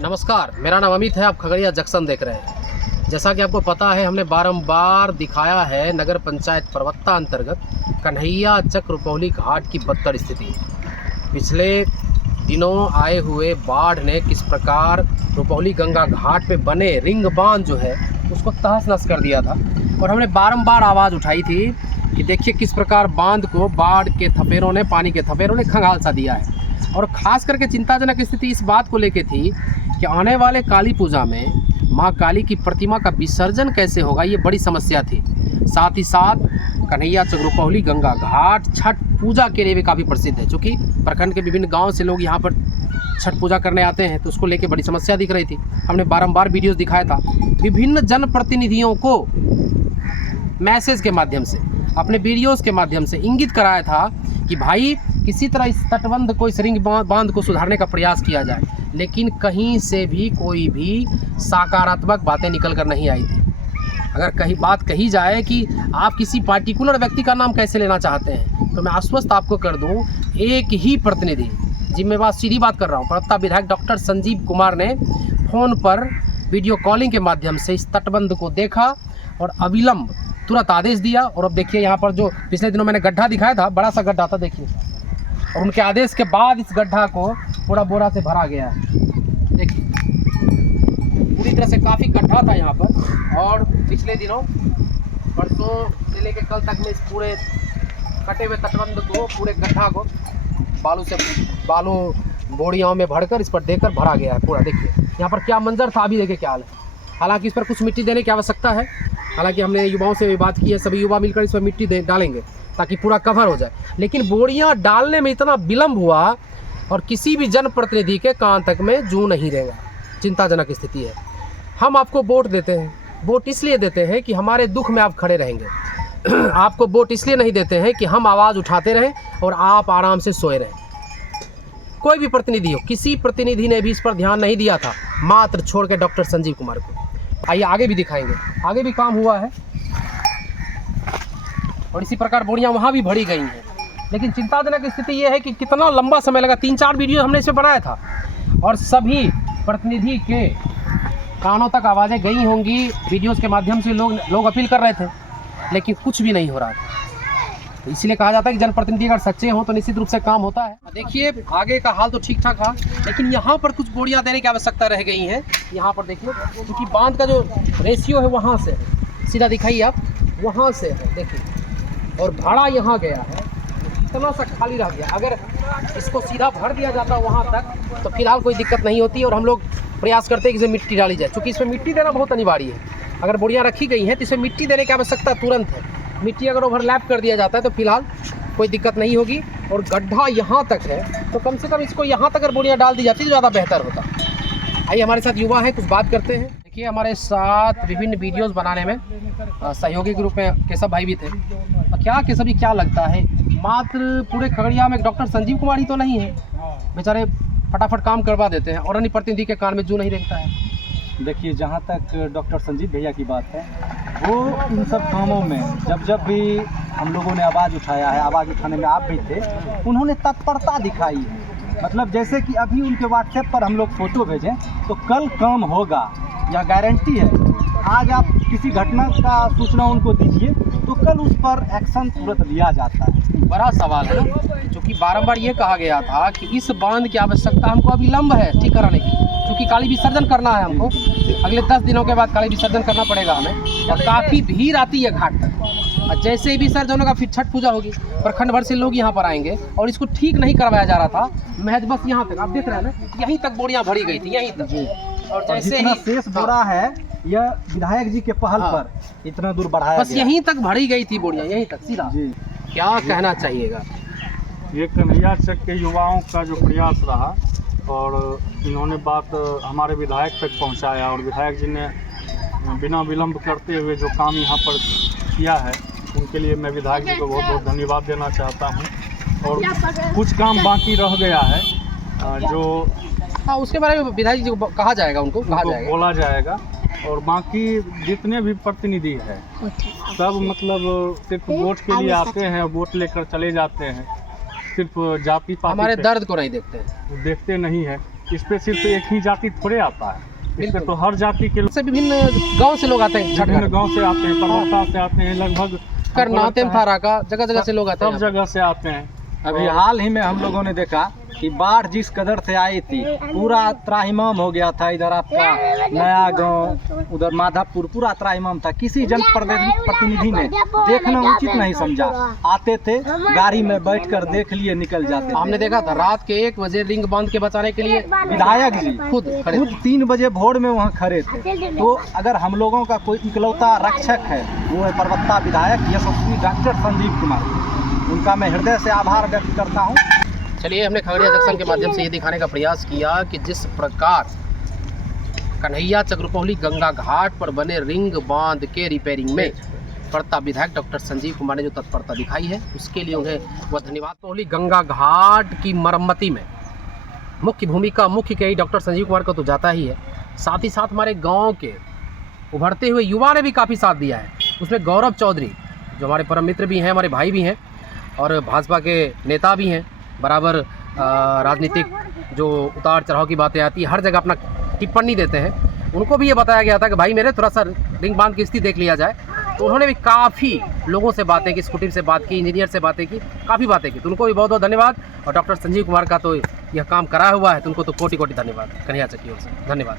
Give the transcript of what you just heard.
नमस्कार, मेरा नाम अमित है। आप खगड़िया जंक्शन देख रहे हैं। जैसा कि आपको पता है, हमने बारंबार दिखाया है नगर पंचायत परवत्ता अंतर्गत कन्हैया चक रुपौली घाट की बदतर स्थिति। पिछले दिनों आए हुए बाढ़ ने किस प्रकार रुपौली गंगा घाट पे बने रिंग बांध जो है उसको तहस नहस कर दिया था, और हमने बारंबार आवाज़ उठाई थी कि देखिए किस प्रकार बांध को बाढ़ के थपेरों ने, पानी के थपेरों ने खंगाल सा दिया है। और ख़ास करके चिंताजनक स्थिति इस बात को लेके थी कि आने वाले काली पूजा में माँ काली की प्रतिमा का विसर्जन कैसे होगा, ये बड़ी समस्या थी। साथ ही साथ कन्हैया चक रुपौली गंगा घाट छठ पूजा के लिए भी काफ़ी प्रसिद्ध है, चूँकि प्रखंड के विभिन्न गाँव से लोग यहाँ पर छठ पूजा करने आते हैं, तो उसको लेके बड़ी समस्या दिख रही थी। हमने बारंबार वीडियोस दिखाया था, विभिन्न जनप्रतिनिधियों को मैसेज के माध्यम से, अपने वीडियोस के माध्यम से इंगित कराया था कि भाई किसी तरह इस तटबंध को, इस रिंग बांध को सुधारने का प्रयास किया जाए, लेकिन कहीं से भी कोई भी सकारात्मक बातें निकल कर नहीं आई थी। अगर कहीं बात कही जाए कि आप किसी पार्टिकुलर व्यक्ति का नाम कैसे लेना चाहते हैं, तो मैं आश्वस्त आपको कर दूं, एक ही प्रतिनिधि, जिम्मेवार सीधी बात कर रहा हूं, परवत्ता विधायक डॉक्टर संजीव कुमार ने फ़ोन पर वीडियो कॉलिंग के माध्यम से इस तटबंध को देखा और अविलंब तुरंत आदेश दिया। और अब देखिए यहाँ पर जो पिछले दिनों मैंने गड्ढा दिखाया था, बड़ा सा गड्ढा था, देखिए, और उनके आदेश के बाद इस गड्ढा को पूरा बोरा से भरा गया है। देखिए पूरी तरह से काफ़ी गड्ढा था यहाँ पर, और पिछले दिनों परसों से लेकर कल तक में इस पूरे कटे हुए तटबंध को, पूरे गड्ढा को बालू बोरियों में भरकर इस पर देकर भरा गया है पूरा। देखिए यहाँ पर क्या मंजर था, अभी देखिए क्या हाल है। हालांकि इस पर कुछ मिट्टी देने की आवश्यकता है, हालांकि हमने युवाओं से भी बात की है, सभी युवा मिलकर इस पर मिट्टी डालेंगे ताकि पूरा कवर हो जाए। लेकिन बोरियां डालने में इतना विलम्ब हुआ और किसी भी जनप्रतिनिधि के कान तक में जू नहीं रहेगा। चिंताजनक स्थिति है। हम आपको वोट देते हैं, वोट इसलिए देते हैं कि हमारे दुख में आप खड़े रहेंगे। आपको वोट इसलिए नहीं देते हैं कि हम आवाज़ उठाते रहें और आप आराम से सोए रहें। कोई भी प्रतिनिधि हो, किसी प्रतिनिधि ने भी इस पर ध्यान नहीं दिया था, मात्र छोड़ के डॉक्टर संजीव कुमार को। आइए आगे भी दिखाएंगे, आगे भी काम हुआ है और इसी प्रकार बोरियां वहाँ भी भरी गई हैं। लेकिन चिंताजनक स्थिति ये है कि कितना लंबा समय लगा। 3-4 वीडियो हमने इस पर बनाया था और सभी प्रतिनिधि के कानों तक आवाज़ें गई होंगी, वीडियोस के माध्यम से लोग अपील कर रहे थे, लेकिन कुछ भी नहीं हो रहा था। तो इसलिए कहा जाता है कि जनप्रतिनिधि अगर सच्चे हों तो निश्चित रूप से काम होता है। देखिए आगे का हाल तो ठीक ठाक था, लेकिन यहाँ पर कुछ बोरियां देने की आवश्यकता रह गई हैं। यहाँ पर देखिए, क्योंकि बांध का जो रेशियो है वहाँ से है, सीधा दिखाइए आप, वहाँ से है देखिए, और भाड़ा यहाँ गया है, इतना सा खाली रह गया। अगर इसको सीधा भर दिया जाता वहाँ तक तो फिलहाल कोई दिक्कत नहीं होती, और हम लोग प्रयास करते हैं कि इसमें मिट्टी डाली जाए, क्योंकि इसमें मिट्टी देना बहुत अनिवार्य है। अगर बोरियां रखी गई हैं तो इसमें मिट्टी देने की आवश्यकता तुरंत है। मिट्टी अगर ओवरलैप कर दिया जाता है तो फिलहाल कोई दिक्कत नहीं होगी। और गड्ढा यहाँ तक है तो कम से कम इसको यहाँ तक अगर बोरियां डाल दी जाती तो ज़्यादा बेहतर होता। आइए हमारे साथ युवा हैं, कुछ बात करते हैं। देखिए हमारे साथ विभिन्न वीडियोस बनाने में सहयोगी के रूप में केशव भाई भी थे। क्या केशव जी, क्या लगता है, मात्र पूरे खगड़िया में डॉक्टर संजीव कुमार ही तो नहीं है, बेचारे फटाफट काम करवा देते हैं और अन्य प्रतिनिधि के कान में जू नहीं रहता है? देखिए, जहाँ तक डॉक्टर संजीव भैया की बात है, वो इन सब कामों में जब भी हम लोगों ने आवाज़ उठाया है, आवाज़ उठाने में आप भी थे, उन्होंने तत्परता दिखाई है। मतलब जैसे कि अभी उनके व्हाट्सएप पर हम लोग फ़ोटो भेजें तो कल काम होगा, यह गारंटी है। आज आप किसी घटना का सूचना उनको दीजिए तो कल उस पर एक्शन तुरंत लिया जाता है। बड़ा सवाल है, क्योंकि बारंबार ये कहा गया था कि इस बांध की आवश्यकता हमको अभी लंब है ठीक कराने की, क्योंकि काली विसर्जन करना है हमको। अगले 10 दिनों के बाद काली विसर्जन करना पड़ेगा हमें, और काफ़ी भीड़ आती है घाट तक। और जैसे ही विसर्जन होगा फिर छठ पूजा होगी, प्रखंड भर से लोग यहाँ पर आएंगे, और इसको ठीक नहीं करवाया जा रहा था। महज बस यहाँ तक आप देख रहे हैं ना, यहीं तक बोरियां भरी गई थी, यहीं तक। और जैसे ही शेष बोरा है, यह विधायक जी के पहल पर इतना दूर बढ़ाया बस यहीं तक भरी गई थी बोरियां, यहीं तक सीधा। क्या कहना चाहिएगा? ये कन्हैया चक के युवाओं का जो प्रयास रहा, और इन्होंने बात हमारे विधायक तक पहुंचाया, और विधायक जी ने बिना विलंब करते हुए जो काम यहाँ पर किया है, उनके लिए मैं विधायक जी को बहुत बहुत धन्यवाद देना चाहता हूँ। और कुछ काम बाकी रह गया है जो उसके बारे में विधायक जी को कहा जाएगा, उनको कहा जाएगा, बोला जाएगा। और बाकी जितने भी प्रतिनिधि हैं सब मतलब सिर्फ वोट के लिए आते हैं, वोट लेकर चले जाते हैं, सिर्फ जाति पाति हमारे दर्द को नहीं देखते नहीं है। इस पे सिर्फ एक ही जाति थोड़े आता है, इस पे तो हर जाति के लोग से विभिन्न गांव से लोग आते हैं छठ विभिन्न घाट। गांव से आते हैं, परबत्ता से आते हैं, लगभग करना तेमथारा का जगह जगह से लोग आते सब हैं। जगह से आते हैं। अभी हाल ही में हम लोगों ने देखा कि बाढ़ जिस कदर से आई थी, पूरा त्राहिमाम हो गया था। इधर आपका नया गांव, उधर माधवपुर, पूरा त्राहिमाम था। किसी जनप्रतिनिधि ने देखना उचित नहीं समझा। आते थे गाड़ी में बैठकर देख लिए, निकल जाते थे। हमने देखा था रात के 1 बजे रिंग बांध के बचाने के लिए विधायक जी खुद खड़े खुद 3 बजे भोर में वहाँ खड़े थे। तो अगर हम लोगों का कोई इकलौता रक्षक है, वो है परबत्ता विधायक यशस्वी डॉक्टर संजीव कुमार। उनका मैं हृदय से आभार व्यक्त करता हूँ। चलिए, हमने खगड़िया जंक्शन के माध्यम से ये दिखाने का प्रयास किया कि जिस प्रकार कन्हैया चक रुपौली गंगा घाट पर बने रिंग बांध के रिपेयरिंग में प्रताप विधायक डॉक्टर संजीव कुमार ने जो तत्परता दिखाई है, उसके लिए उन्हें वह धन्यवाद। रुपौली गंगा घाट की मरम्मती में मुख्य भूमिका मुख्य कई डॉक्टर संजीव कुमार को तो जाता ही है, साथ ही साथ हमारे गाँव के उभरते हुए युवा ने भी काफ़ी साथ दिया है। उसमें गौरव चौधरी जो हमारे परम मित्र भी हैं, हमारे भाई भी हैं और भाजपा के नेता भी हैं, बराबर राजनीतिक जो उतार चढ़ाव की बातें आती है हर जगह अपना टिप्पणी देते हैं। उनको भी ये बताया गया था कि भाई मेरे थोड़ा सा रिंग बांध की स्थिति देख लिया जाए, तो उन्होंने भी काफ़ी लोगों से बातें की, स्कूटी से बात की, इंजीनियर से बातें की, काफ़ी बातें की। तो उनको भी बहुत बहुत धन्यवाद। और डॉक्टर संजीव कुमार का तो यह काम करा हुआ है, तो उनको तो कोटि कोटि धन्यवाद कन्हैया चक की ओर से। धन्यवाद।